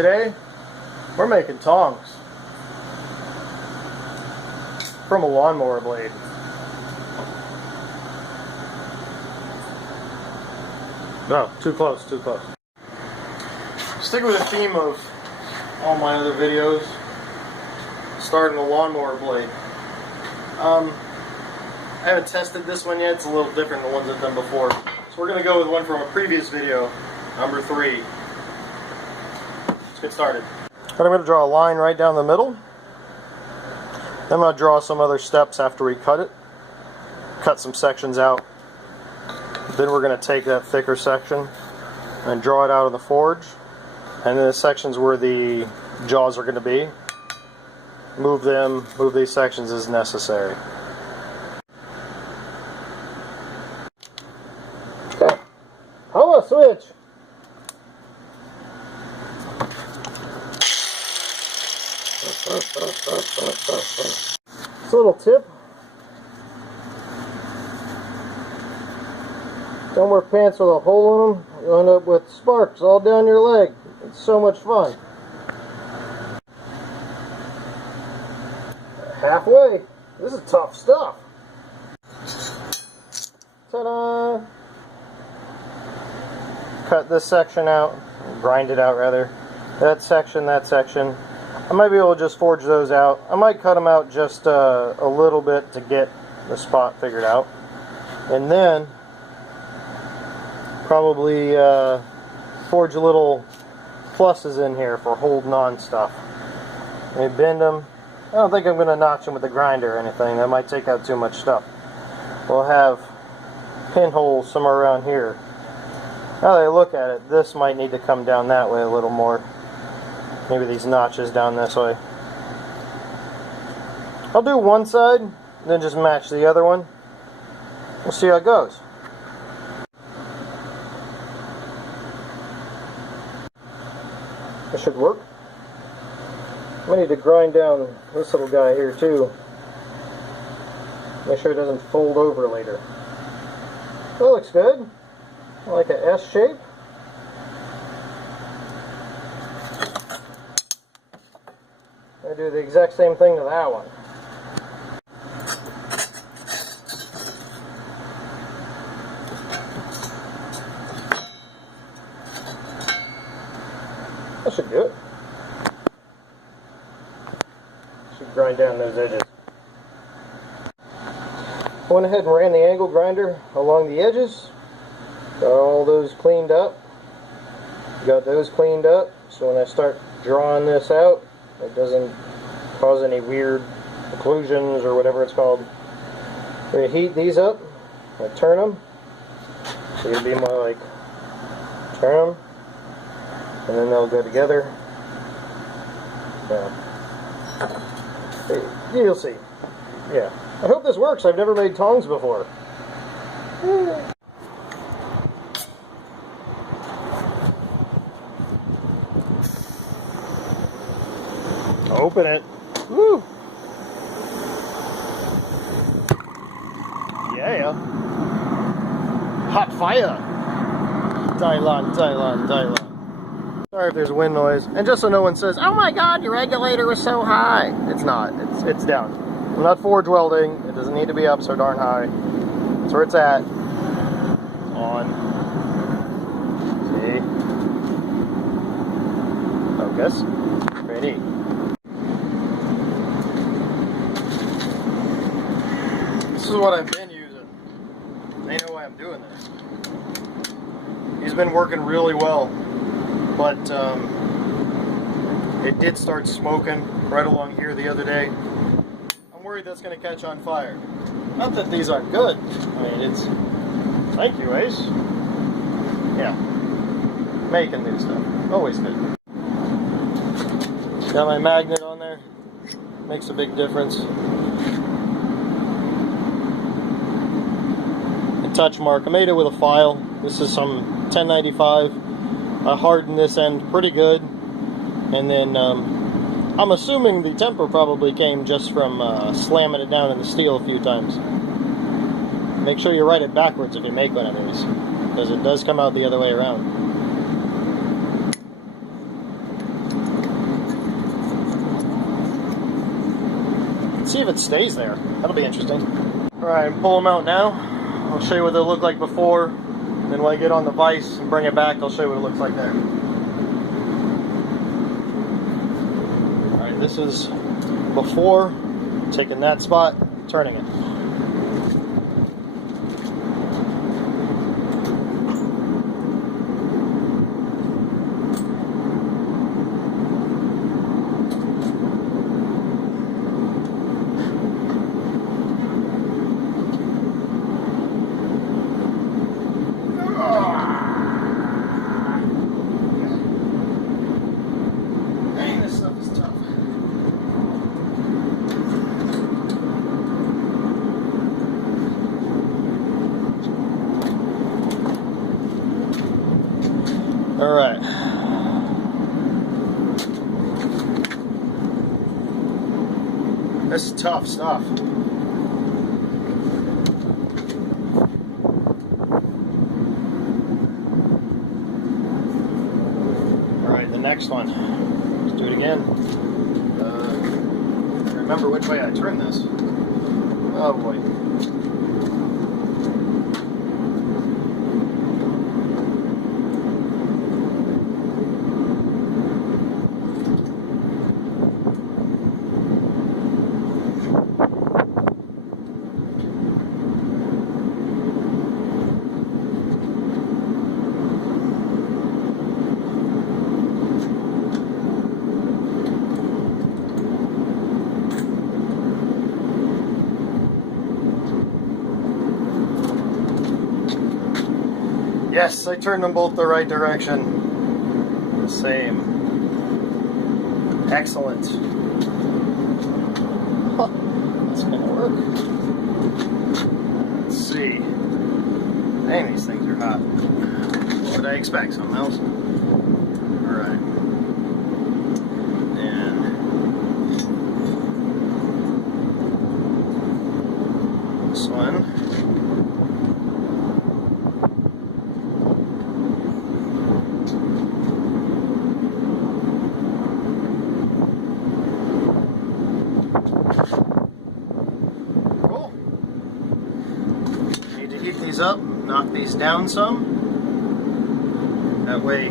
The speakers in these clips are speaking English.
Today, we're making tongs from a lawnmower blade. No, too close, too close. Sticking with the theme of all my other videos, starting a lawnmower blade. I haven't tested this one yet. It's a little different than the ones I've done before. So we're going to go with one from a previous video, number 3. Let's get started. I'm going to draw a line right down the middle. Then I'm going to draw some other steps after we cut it. Cut some sections out. Then we're going to take that thicker section and draw it out of the forge. And then the sections where the jaws are going to be, move these sections as necessary. Okay. Hold on, switch. This little tip. Don't wear pants with a hole in them. You'll end up with sparks all down your leg. It's so much fun. Halfway. This is tough stuff. Ta-da! Cut this section out. Grind it out, rather. That section, that section. I might be able to just forge those out. I might cut them out just a little bit to get the spot figured out. And then probably forge a little pluses in here for holding on stuff. Maybe bend them. I don't think I'm going to notch them with the grinder or anything. That might take out too much stuff. We'll have pinholes somewhere around here. Now that I look at it, this might need to come down that way a little more. Maybe these notches down this way. I'll do one side, then just match the other one. We'll see how it goes. This should work. I need to grind down this little guy here too. Make sure it doesn't fold over later. That looks good. I like an S shape. I do the exact same thing to that one. That should do it. Should grind down those edges. I went ahead and ran the angle grinder along the edges. Got all those cleaned up. Got those cleaned up, so when I start drawing this out, it doesn't cause any weird occlusions or whatever it's called. I'm going to heat these up. I turn them. So it'll be more like turn them, and then they'll go together. Yeah. You'll see. Yeah. I hope this works. I've never made tongs before. Open it. Woo! Yeah. Hot fire. Thailand, Thailand, Thailand. Sorry if there's wind noise. And just so no one says, "Oh my God, your regulator was so high." It's not. It's down. I'm not forge welding. It doesn't need to be up so darn high. That's where it's at. It's on. See? Focus. Pretty. This is what I've been using. They know why I'm doing this. He's been working really well, but it did start smoking right along here the other day. I'm worried that's going to catch on fire. Not that these aren't good. I mean, it's... Thank you, Ace. Yeah. Making new stuff. Always good. Got my magnet on there. Makes a big difference. Touchmark. I made it with a file. This is some 1095. I hardened this end pretty good, and then I'm assuming the temper probably came just from slamming it down in the steel a few times. Make sure you write it backwards if you make one of these, because it does come out the other way around. Let's see if it stays there. That'll be interesting. Alright, pull them out now. I'll show you what they look like before. Then when I get on the vise and bring it back, I'll show you what it looks like there. Alright, this is before, taking that spot, turning it. Alright. This is tough stuff. Alright, the next one. Let's do it again. Remember which way I turn this. Oh boy. Yes, I turned them both the right direction. Same. Excellent. Huh, that's gonna work. Let's see. Dang, these things are hot. What did I expect? Something else? Alright. And this one. Up, knock these down some. That way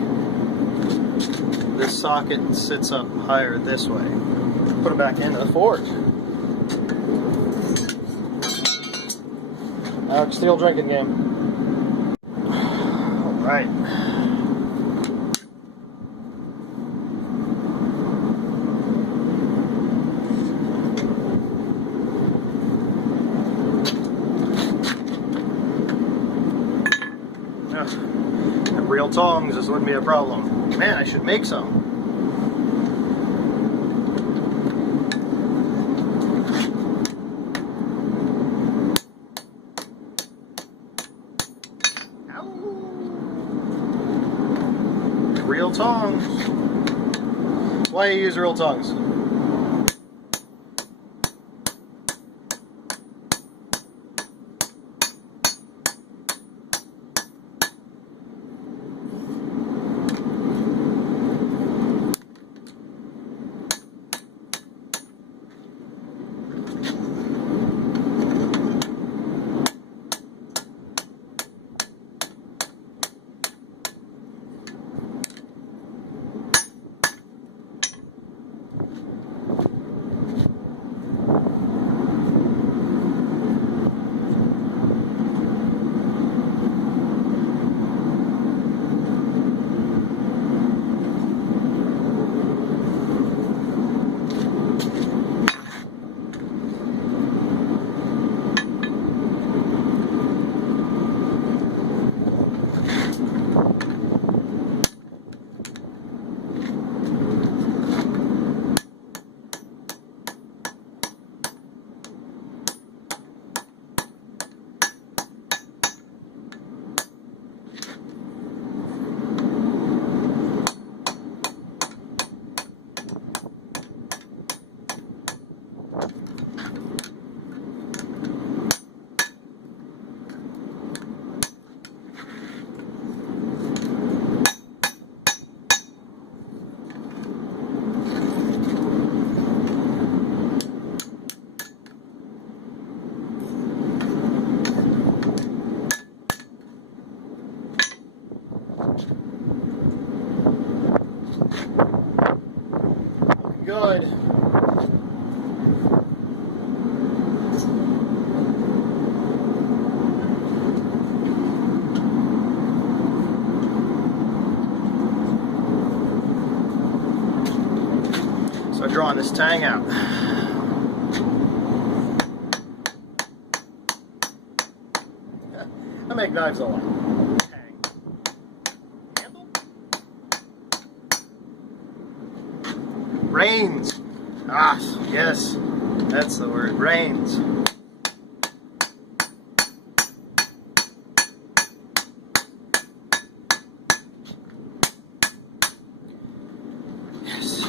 this socket sits up higher this way. Put it back into the forge. Now it's the old drinking game. Alright. Real tongs, this wouldn't be a problem. Man, I should make some. Ow. Real tongs. Why you use real tongs? side. So I'm drawing this tang out. I make knives a lot. Tang. Handle. Reins. Ah, yes. That's the word. Reins. Yes.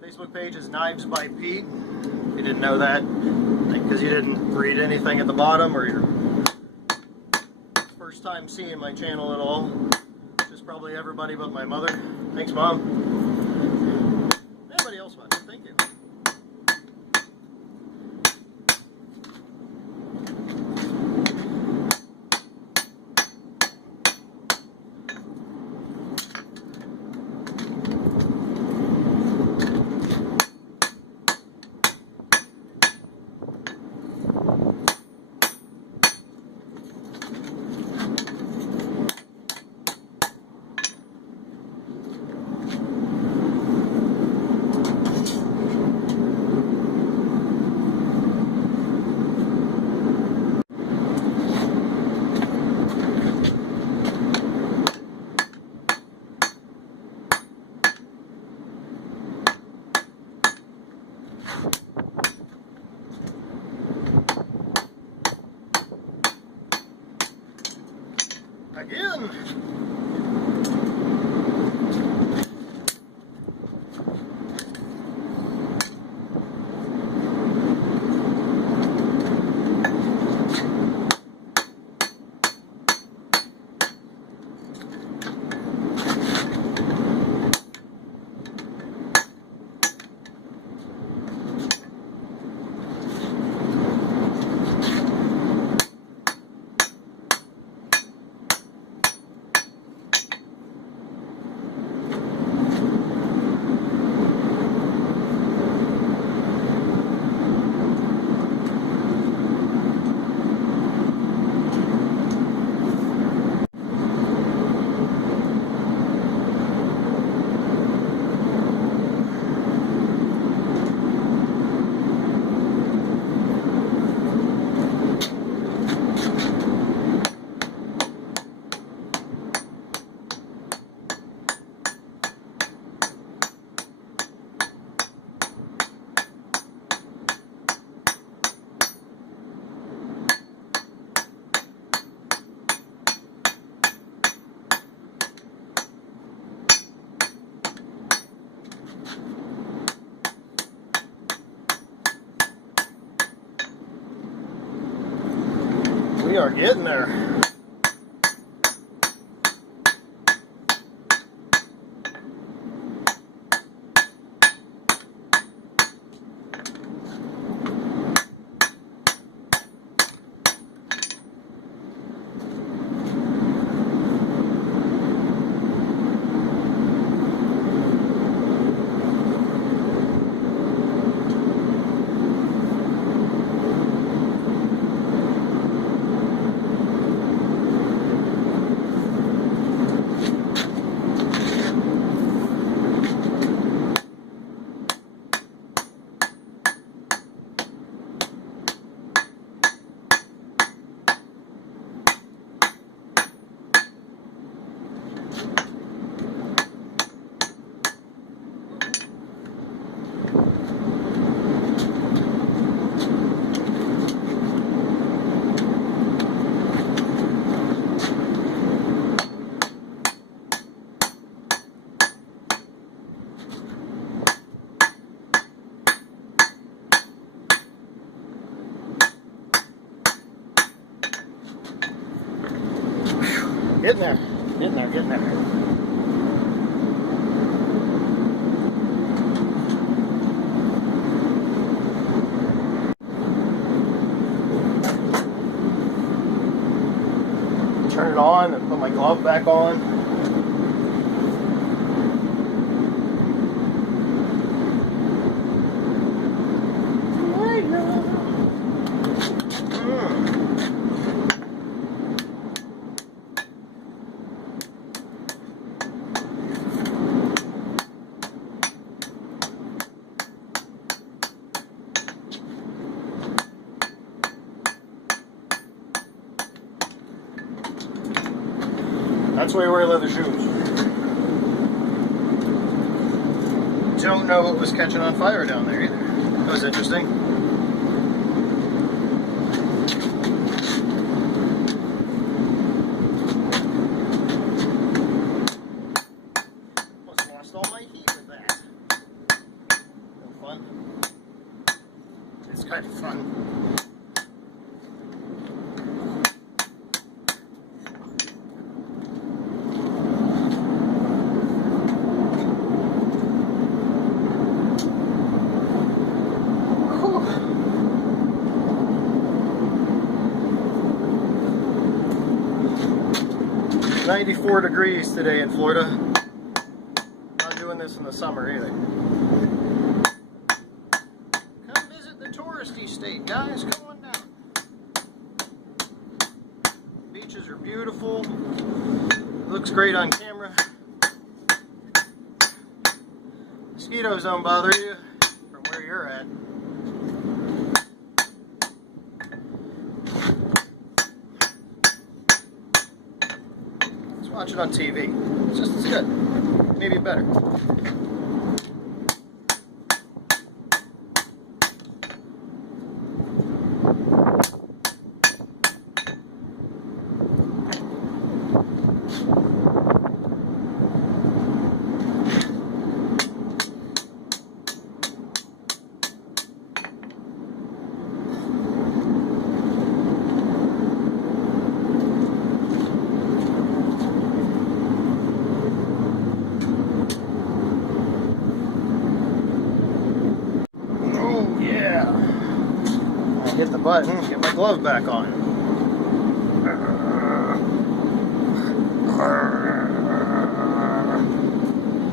Facebook page is Knives by Pete. If you didn't know that, because you didn't read anything at the bottom, or your first time seeing my channel at all, which is probably everybody but my mother. Thanks, Mom. Everybody else wants it. Thank you. Again. We are getting there. Getting there. Getting there. Getting there. Turn it on and put my glove back on. That's why you wear leather shoes. Don't know what was catching on fire down there either. That was interesting. Almost lost all my heat with that. No fun. It's kind of fun. 94 degrees today in Florida. Not doing this in the summer either. Come visit the touristy state, guys. Come on down. Beaches are beautiful. Looks great on camera. Mosquitoes don't bother you from where you're at. Watch it on TV. It's just as good. Maybe better. Hit the button, get my glove back on.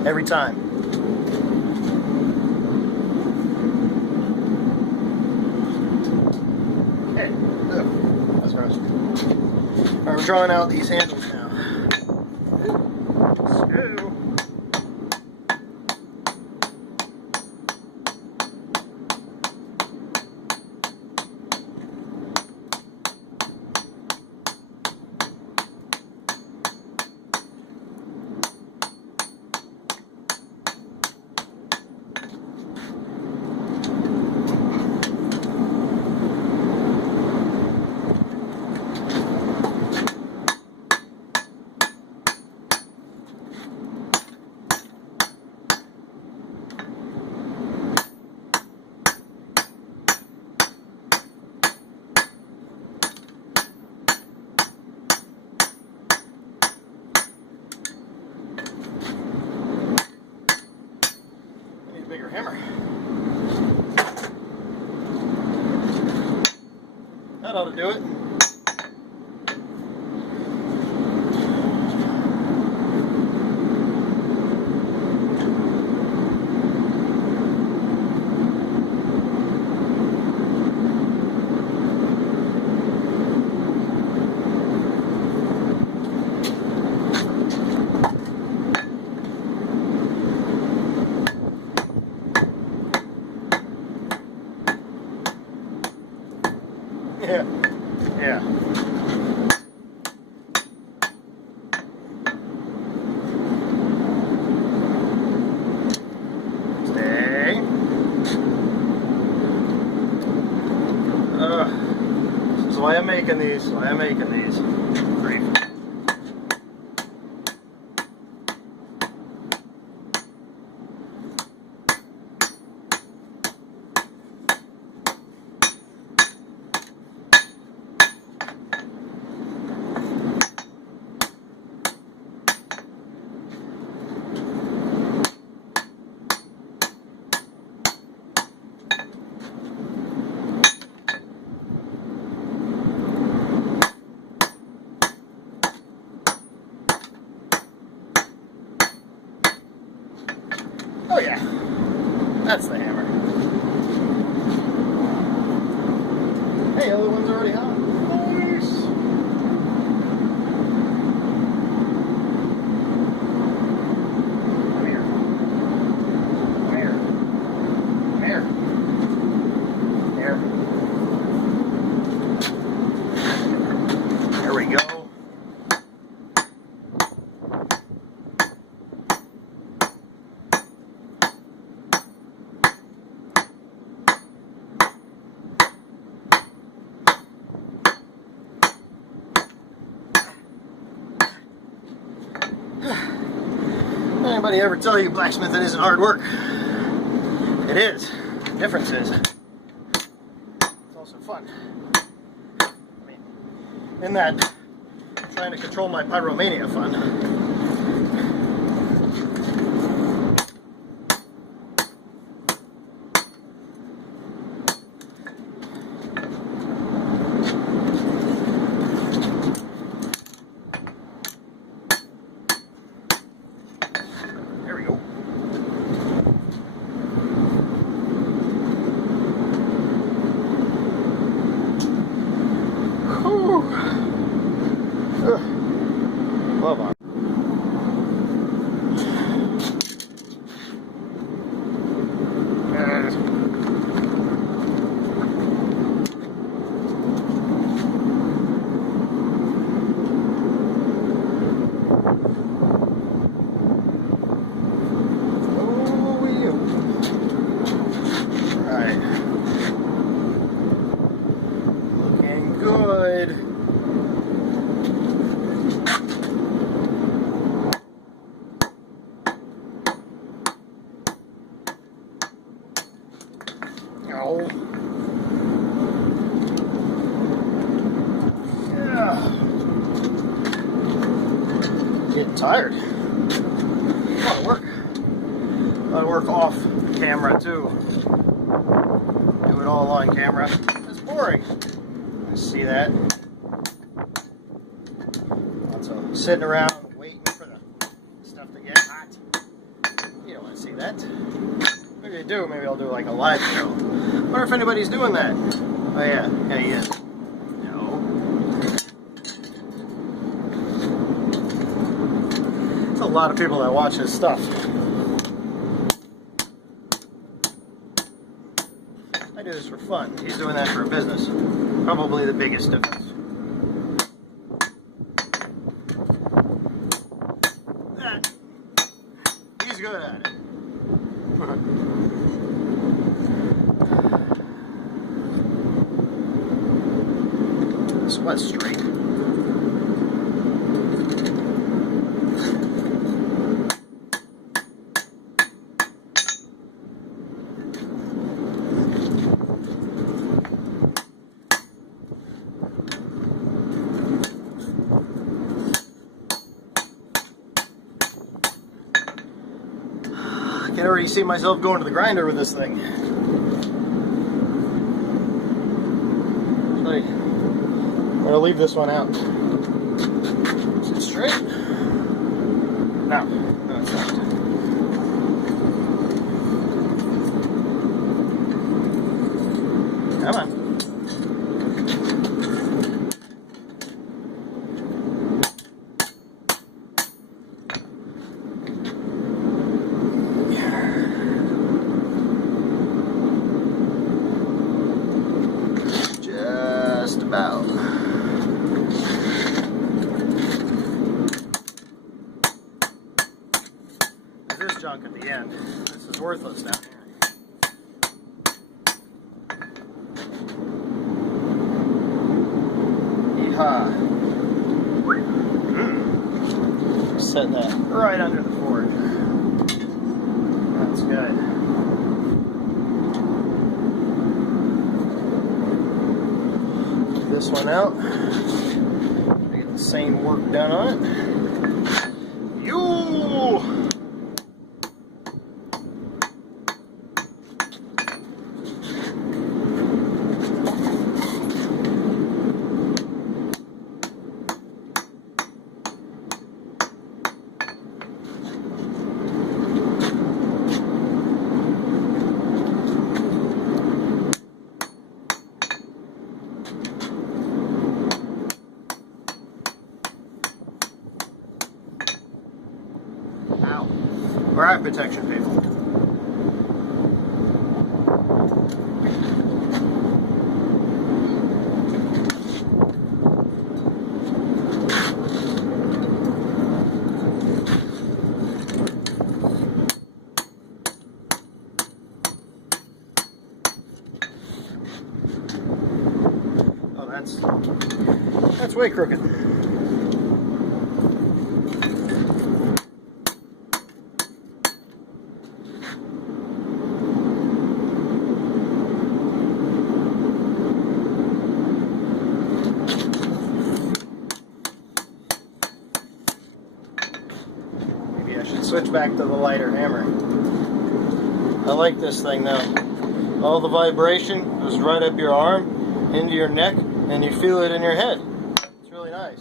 Every time. Hey, look, that's gross. Alright, we're drawing out these handles now. So, bigger hammer. That ought to do it. Yeah, yeah. Stay. This is why I'm making these. Grief. Hey, the other one's already hot. Nice. Come here. Come here. Come here. Here. There we go. Anybody ever tell you blacksmithing isn't hard work? It is. The difference is, it's also fun. I mean, in that, trying to control my pyromania fun. Love on. Alright. Looking good. Oh. Yeah. Getting tired. A lot of work. A lot of work off camera too. Do it all on camera. It's boring. I see that. Lots of sitting around waiting for the stuff to get hot. You don't want to see that. Maybe I do. Maybe I'll do like a live show. Wonder if anybody's doing that. Oh yeah, yeah he is. No. There's a lot of people that watch his stuff. I do this for fun. He's doing that for a business. Probably the biggest difference. He's good at it. Sweat streak. I can already see myself going to the grinder with this thing. I'm going to leave this one out. Is it straight? No. No, it's not. Come on. Just about. There's junk at the end. This is worthless down here. Yeehaw. Setting that right under the forge. That's good. This one out. Get the same work done on it. or eye protection paper. That's way crooked. Maybe I should switch back to the lighter hammer. I like this thing though. All the vibration goes right up your arm, into your neck, and you feel it in your head. It's really nice.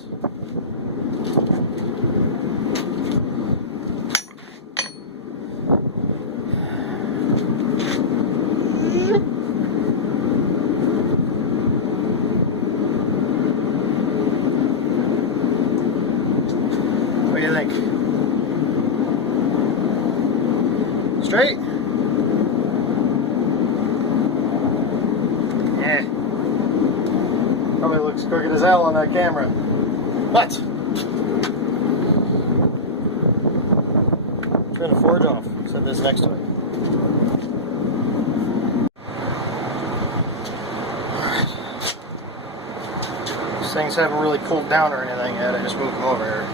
What do you think? Straight? Yeah. Probably looks crooked as hell on that camera. What? Turn the forge off. Set this next to it. These things haven't really cooled down or anything yet. I just moved them over here.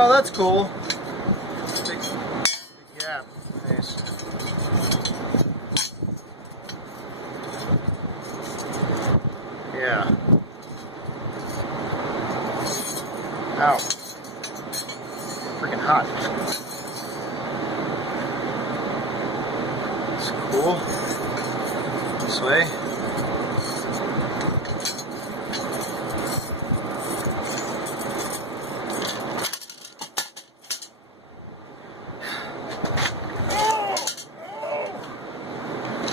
Oh, that's cool. Big gap. Nice. Yeah. Ow. Freaking hot. It's cool. This way.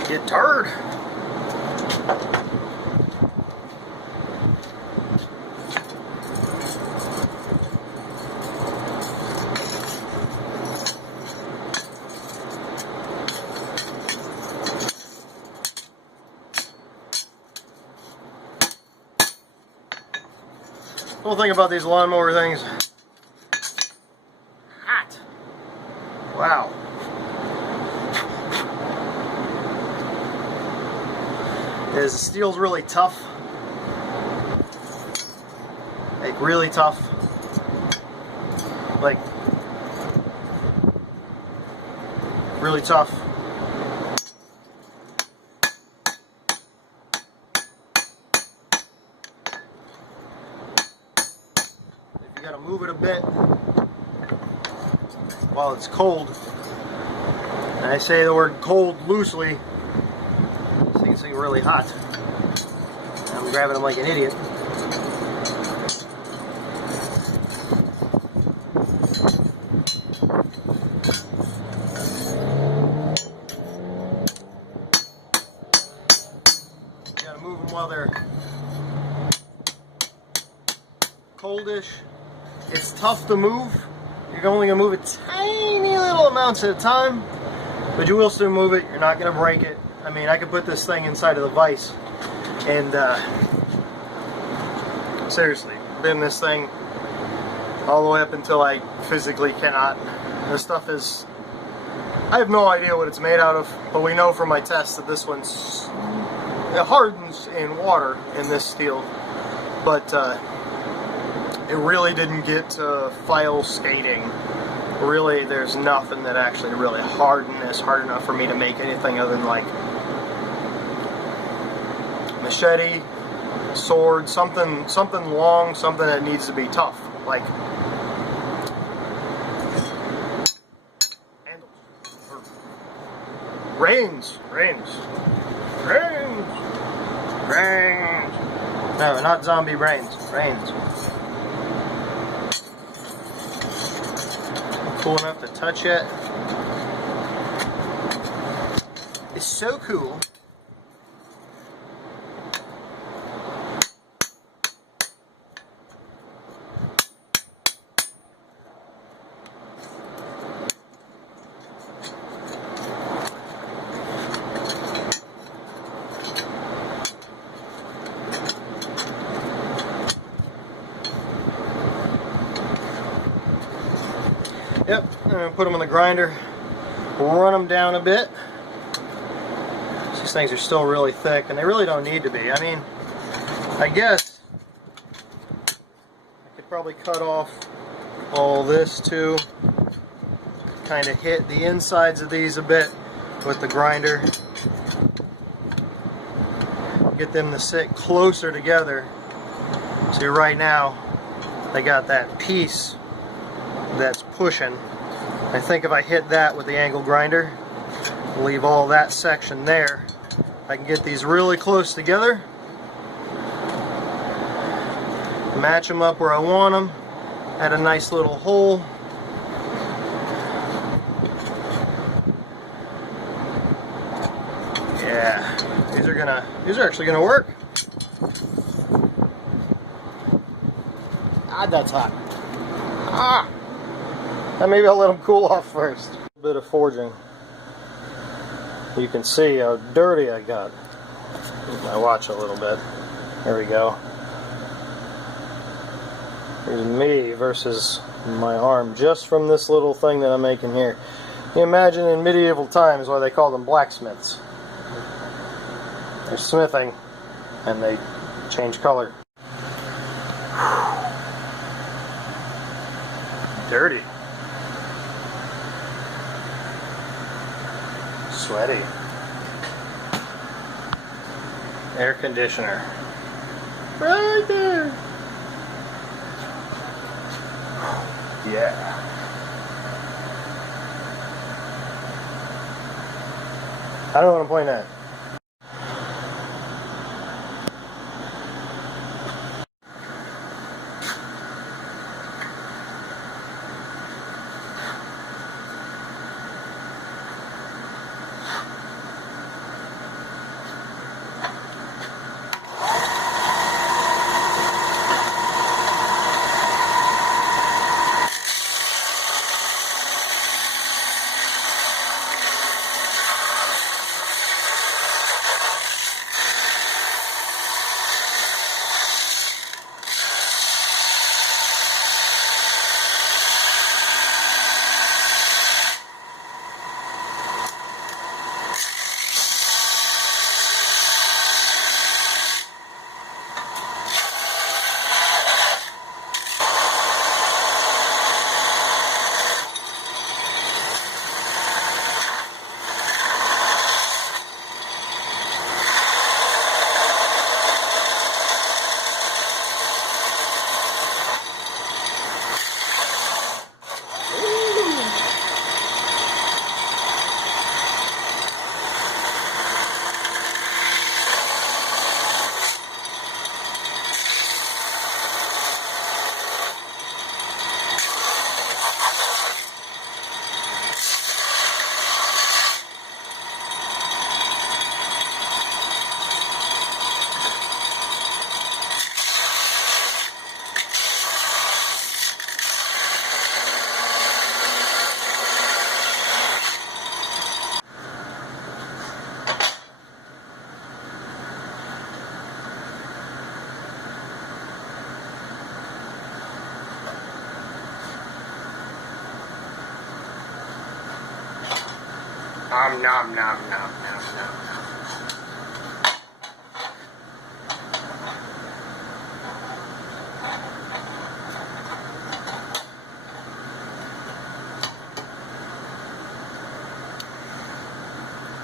Get turd. The whole thing about these lawnmower things, hot. Wow. Is the steel's really tough, like really tough, like really tough. You gotta move it a bit while it's cold, and I say the word cold loosely. It's really hot. I'm grabbing them like an idiot. You gotta move them while they're coldish. It's tough to move. You're only gonna move it tiny little amounts at a time, but you will still move it. You're not gonna break it. I mean, I could put this thing inside of the vise and seriously, bend this thing all the way up until I physically cannot. This stuff is, I have no idea what it's made out of, but we know from my tests that this one's, it hardens in water in this steel, but it really didn't get to file skating. Really, there's nothing that actually really hardened this hard enough for me to make anything other than like machete, sword, something long, something that needs to be tough, like handles, or reins. No, not zombie brains, reins. Cool enough to touch it. It's so cool. gonna put them in the grinder, run them down a bit. These things are still really thick, and they really don't need to be. I mean, I guess I could probably cut off all this too. Kind of hit the insides of these a bit with the grinder. Get them to sit closer together. See, right now they got that piece that's pushing. I think if I hit that with the angle grinder, leave all that section there, I can get these really close together, match them up where I want them, add a nice little hole. Yeah, these are actually gonna work. Ah, that's hot. Ah! And maybe I'll let them cool off first. A bit of forging. You can see how dirty I got. Move my watch a little bit. There we go. Here's me versus my arm, just from this little thing that I'm making here. You imagine in medieval times why they called them blacksmiths. They're smithing, and they change color. Dirty. Sweaty. Air conditioner. Right there. Yeah. I don't want to point at. Nom nom nom nom nom nom nom.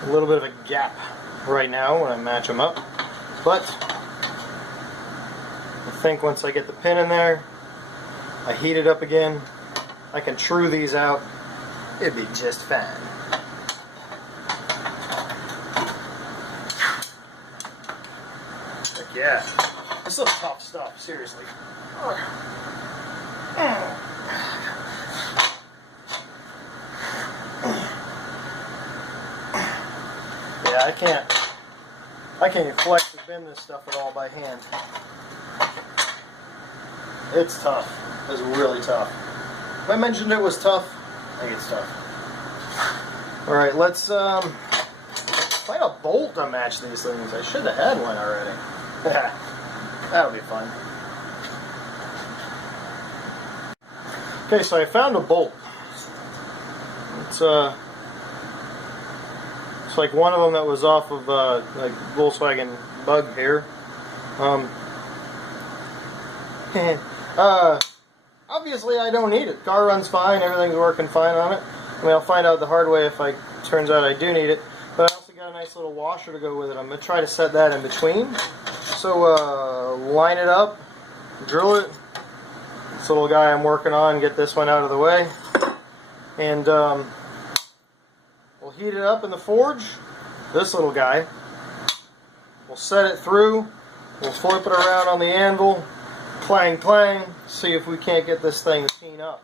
A little bit of a gap right now when I match them up, but I think once I get the pin in there, I heat it up again, I can true these out, it'd be just fine. Yeah, this is tough stuff, seriously. Yeah, I can't even flex and bend this stuff at all by hand. It's tough. It's really tough. If I mentioned it was tough, I think it's tough. Alright, let's find a bolt to match these things. I should have had one already. That'll be fun. Okay, so I found a bolt. It's like one of them that was off of like Volkswagen Bug here. Obviously I don't need it. Car runs fine, everything's working fine on it. I mean, I'll find out the hard way if it turns out I do need it. But I also got a nice little washer to go with it. I'm going to try to set that in between. So line it up, drill it. This little guy I'm working on, get this one out of the way. And we'll heat it up in the forge. This little guy. We'll set it through. We'll flip it around on the anvil. Clang, clang. See if we can't get this thing to clean up.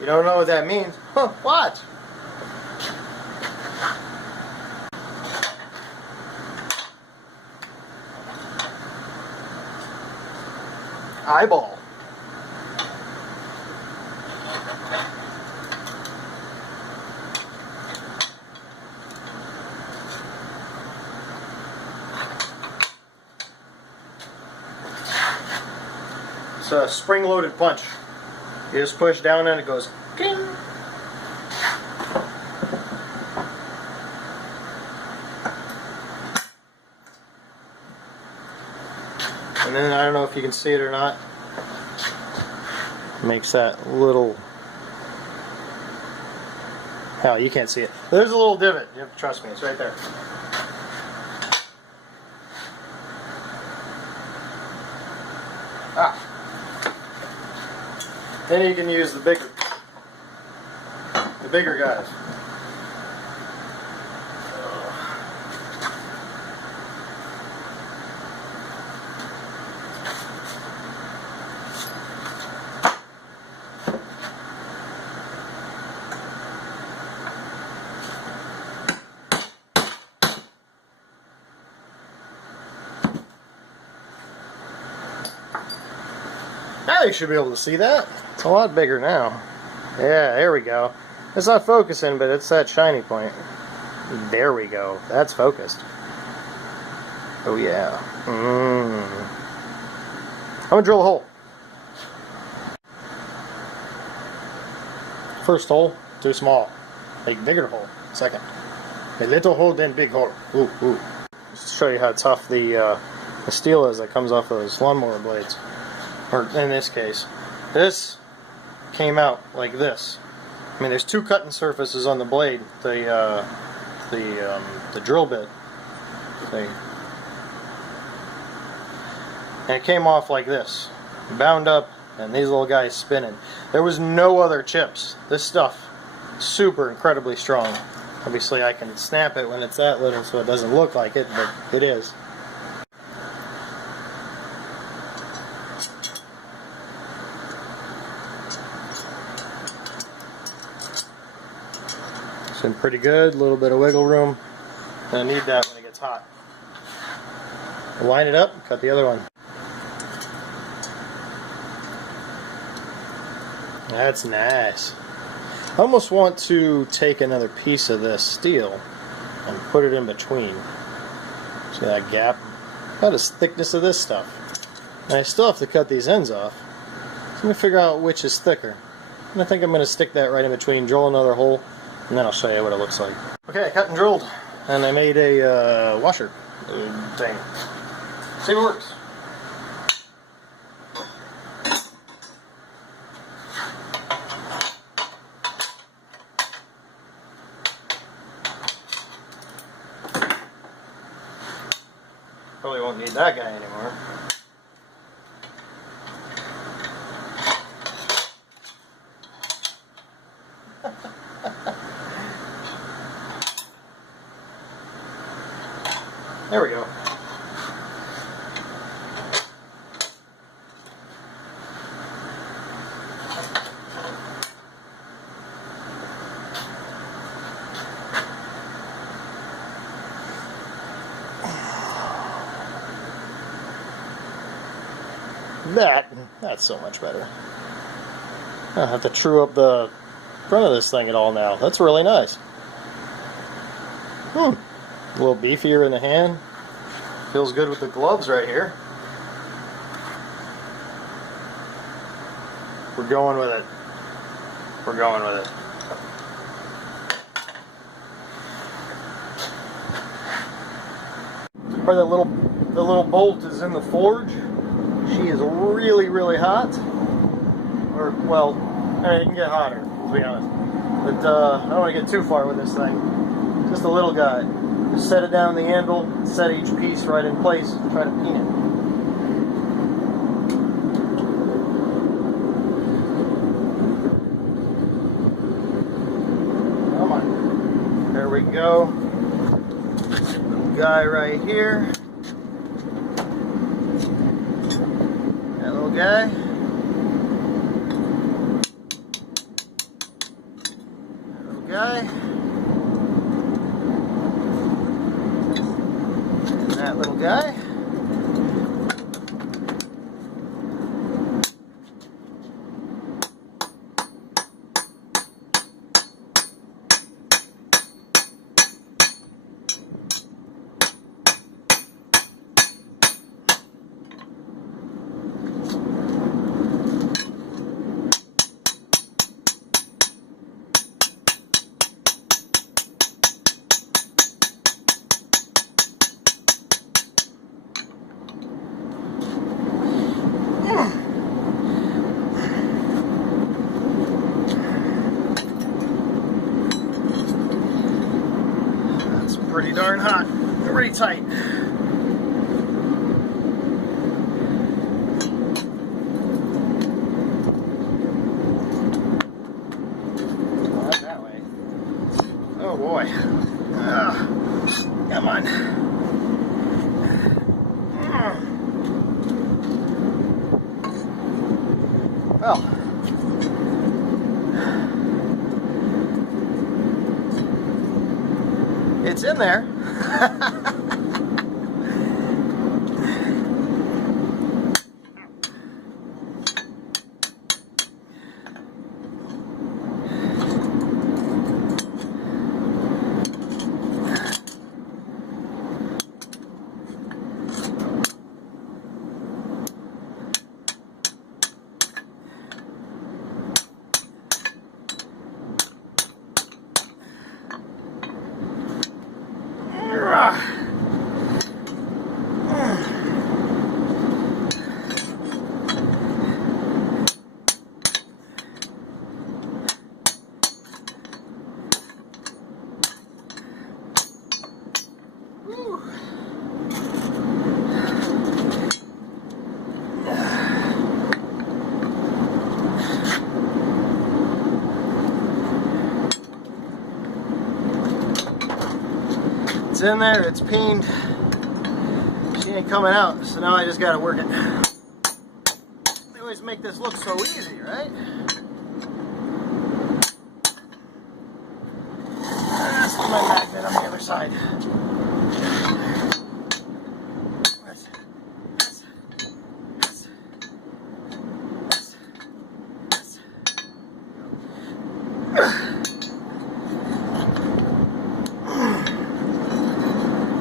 You don't know what that means? Huh, watch. Eyeball. It's a spring-loaded punch. You just push down and it goes ding. And then I don't know if you can see it or not. Makes that little. Hell, you can't see it. There's a little divot. You have to trust me. It's right there. Ah. Then you can use the bigger guys. Now you should be able to see that. It's a lot bigger now. Yeah, there we go. It's not focusing, but it's that shiny point. There we go. That's focused. Oh yeah. I'm gonna drill a hole. First hole, too small. Make bigger hole. Second. A little hole, then big hole. Ooh, ooh. Just to show you how tough the steel is that comes off those lawnmower blades. Or in this case, this came out like this. I mean, there's two cutting surfaces on the blade. The drill bit thing, and it came off like this, bound up, and these little guys spinning. There was no other chips. This stuff, super incredibly strong. Obviously, I can snap it when it's that little, so it doesn't look like it, but it is. Pretty good, a little bit of wiggle room. I need that when it gets hot. Line it up, cut the other one. That's nice. I almost want to take another piece of this steel and put it in between. See that gap? About the thickness of this stuff. And I still have to cut these ends off. So let me figure out which is thicker. And I think I'm going to stick that right in between, drill another hole, and then I'll show you what it looks like. Okay, I cut and drilled, and I made a washer thing. See if it works. Probably won't need that guy anymore. There we go. That's so much better. I don't have to true up the front of this thing at all now. That's really nice. A little beefier in the hand. Feels good with the gloves right here. We're going with it. We're going with it. or the little bolt is in the forge. She is really, really hot. Or, well, I mean, it can get hotter, to be honest. But I don't want to get too far with this thing. Just a little guy. Just set it down the anvil, set each piece right in place, and try to peen it. Come on. There we go. Little guy right here. That little guy. That little guy. Pretty darn hot, pretty tight. Not that way. Oh boy. Come on. Well. It's in there. It's in there, it's peened. She ain't coming out, so now I just gotta work it. They always make this look so easy, right? That's my magnet on the other side.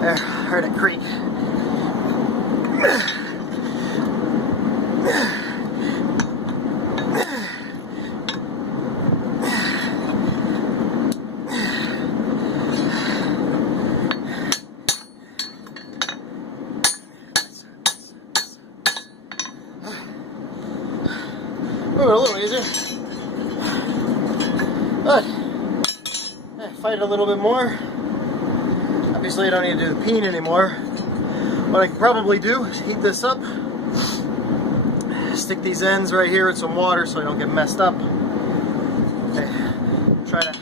There, heard it creak. Move it a little easier. But fight it a little bit more. Obviously I don't need to do the peen anymore. What I can probably do is heat this up, stick these ends right here in some water so I don't get messed up. Okay. Try to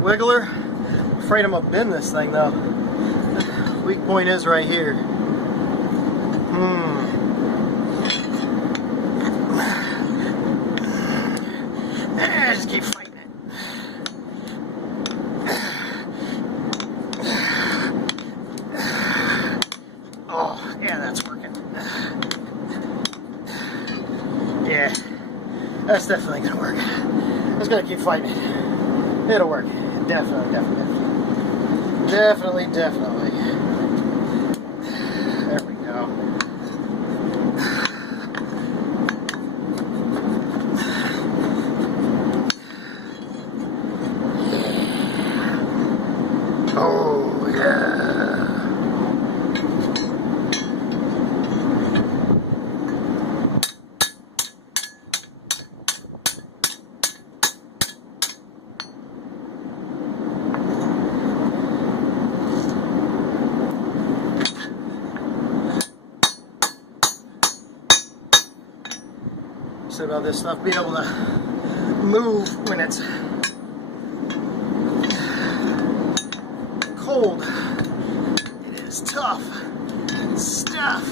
wiggle her. I'm afraid I'm gonna bend this thing though. The weak point is right here. I just keep fighting it. Oh, yeah, that's working. Yeah, that's definitely gonna work. Just gotta keep fighting it. It'll work. Definitely. There we go. Oh, yeah. likes about this stuff, being able to move when it's cold. It is tough stuff.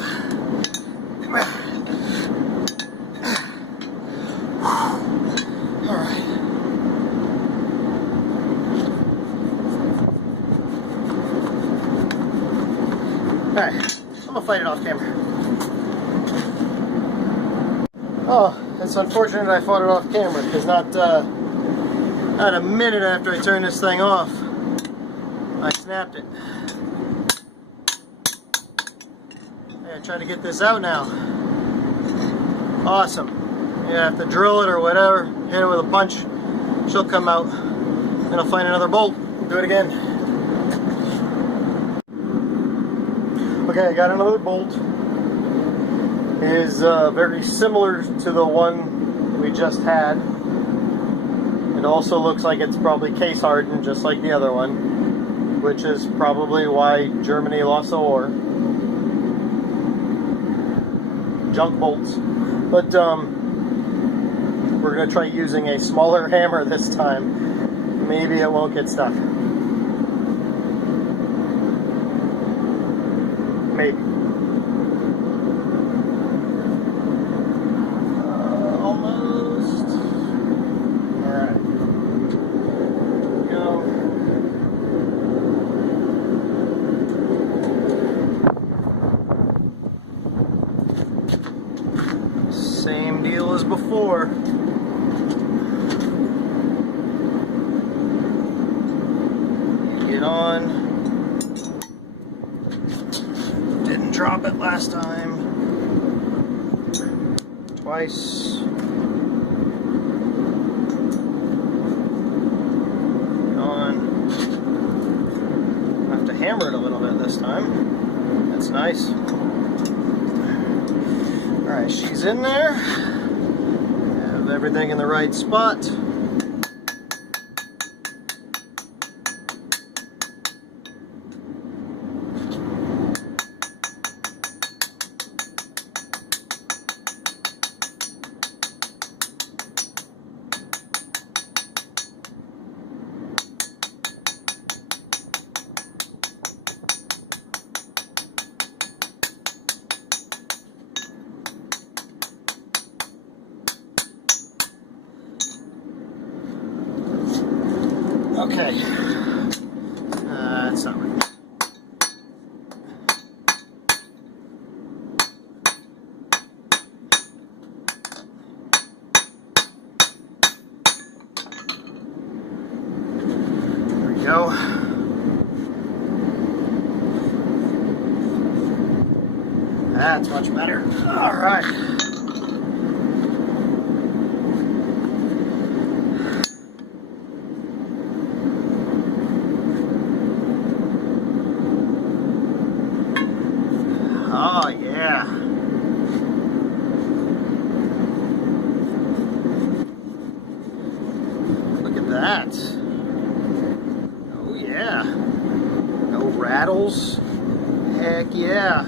Alright. Alright, I'm gonna fight it off camera. Oh, it's unfortunate I fought it off camera, because not a minute after I turned this thing off, I snapped it. I try to get this out now. Awesome. You have to drill it or whatever, hit it with a punch, she'll come out. Then I'll find another bolt, do it again. Okay, I got another bolt. It is very similar to the one we just had. It also looks like it's probably case hardened, just like the other one, which is probably why Germany lost the war. Junk bolts. But we're going to try using a smaller hammer this time. Maybe it won't get stuck. Maybe. Almost. Alright. Go. Same deal as before. You get on. Didn't drop it last time. Twice. Get on. I have to hammer it a little bit this time. That's nice. Alright, she's in there. Have everything in the right spot. Okay, that's not right. There we go. That's much better. All right. Oh yeah. Look at that. Oh yeah. No rattles. Heck yeah.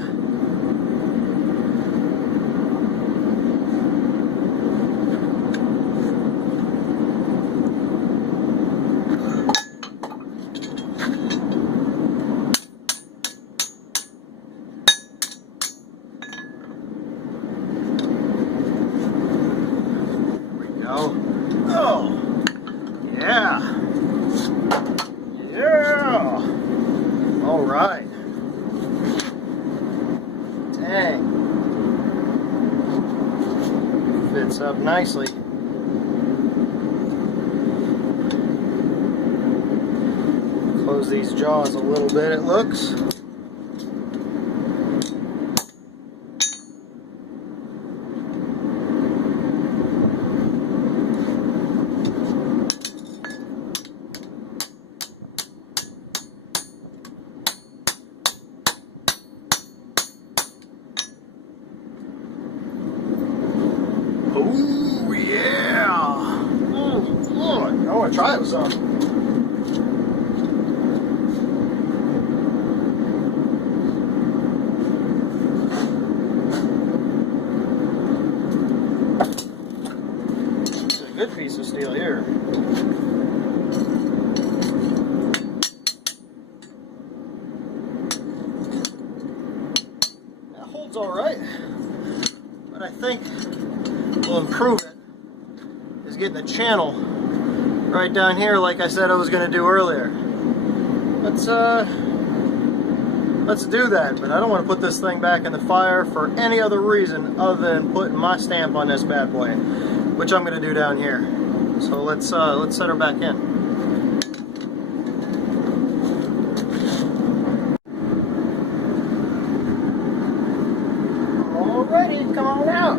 Oh, yeah, yeah, all right, dang, fits up nicely. Close these jaws a little bit, it looks. Oh yeah! Oh Lord, I want to try it with some. It's alright. But I think we'll improve it is getting the channel right down here like I said I was going to do earlier. Let's do that, but I don't want to put this thing back in the fire for any other reason other than putting my stamp on this bad boy, which I'm going to do down here. So let's set her back in. Alrighty, come on out.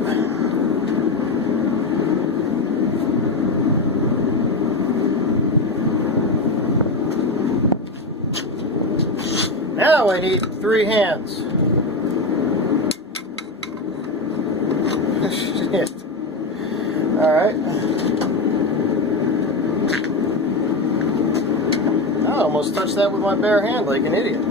Now I need 3 hands. Shit. Alright. I almost touched that with my bare hand like an idiot.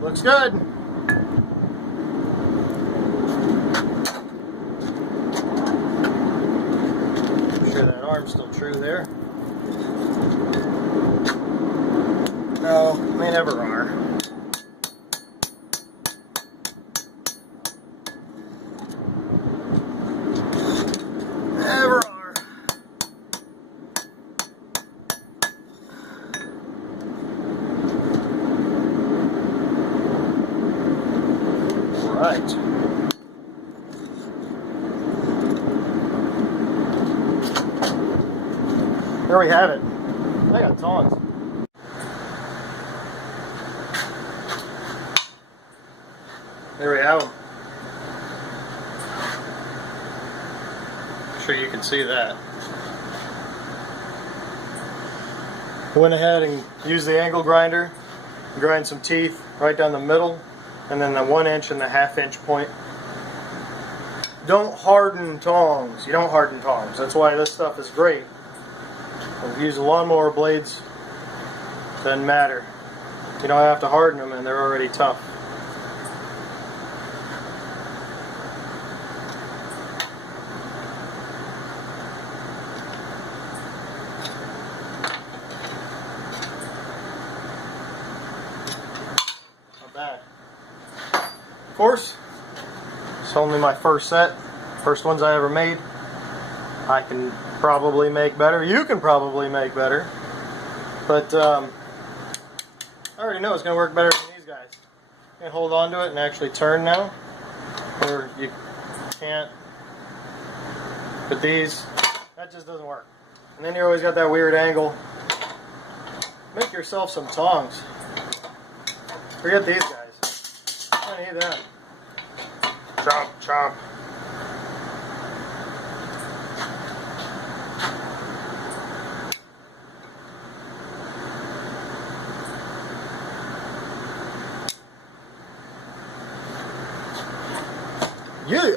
Looks good. Make sure that arm's still true there. No, they never are. Never are. Right. There we have it. I got tongs. There we have them. I'm sure you can see that. I went ahead and used the angle grinder, grind some teeth right down the middle, and then the 1 inch and the 1/2 inch point. Don't harden tongs. You don't harden tongs. That's why this stuff is great. If you use lawnmower blades, doesn't matter. You don't have to harden them, and they're already tough. Not bad. Of course, it's only my first set, first ones I ever made. I can probably make better, you can probably make better, but I already know it's going to work better than these guys. You can hold on to it and actually turn now, or you can't, but these, that just doesn't work. And then you always got that weird angle. Make yourself some tongs. Forget these guys. I don't need them. Chomp, chomp. Yeah.